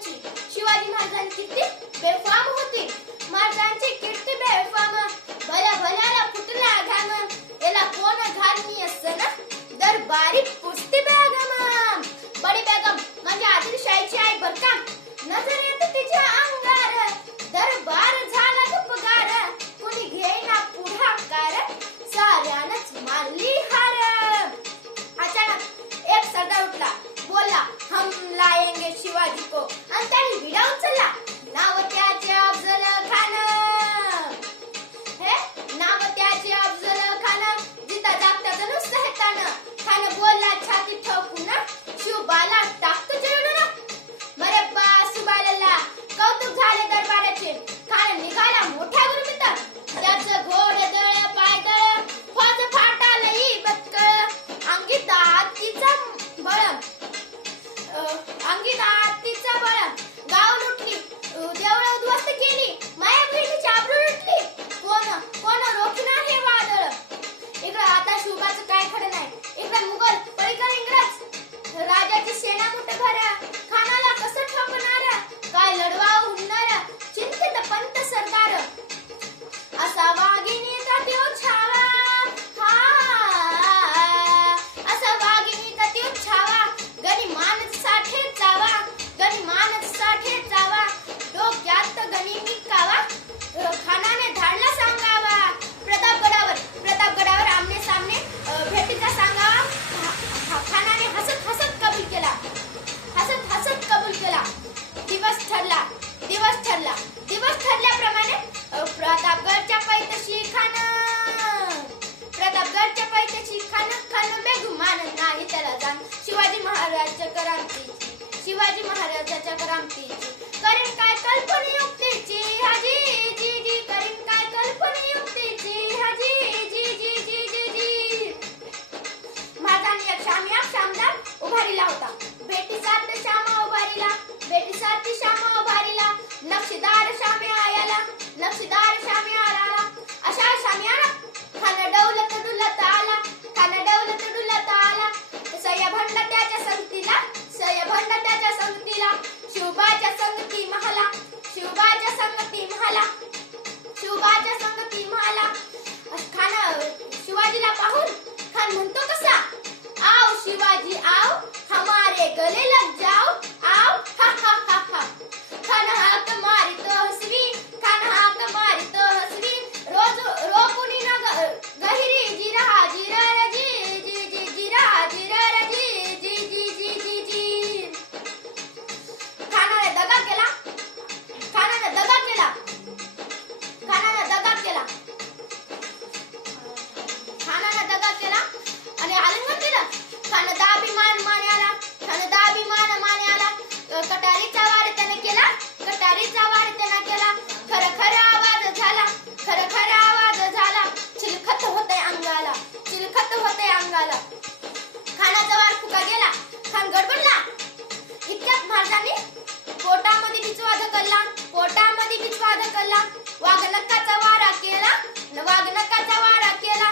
महाराजांची शिवाजी महाराजांनी किती बेफाम होते. महाराजांची किती बेफाम. भल्या भल्याला फुटला घाम याला कोण घालणी असताना दरबारी कुस्ती बेगम बडी बेगम म्हणजे आदिलशाहीची आई बरका नजर येते तिच्या क्रांती शिवाजी महाराजाच्या क्रांती म्हणतो कसा? आओ शिवाजी आओ हमारे गले लग जाओ. आणि आलं ना? तिला खानदा अभिमान मान्याला खानदा अभिमान मान्याला कटारीचा वार त्याने केला कटारीचा वार त्याने केला. खर खरा आवाज झाला खरं खरा आवाज झाला. चिलखत होते अंगाला चिलखत होते अंगाला. खानाचा वार फुका गेला खान गडबडला. इतक्यात महाराजांनी पोटामध्ये बिचवा ढकलला पोटामध्ये बिचवा ढकलला वाघनकाचा वारा केला वाघनकाचा वारा केला.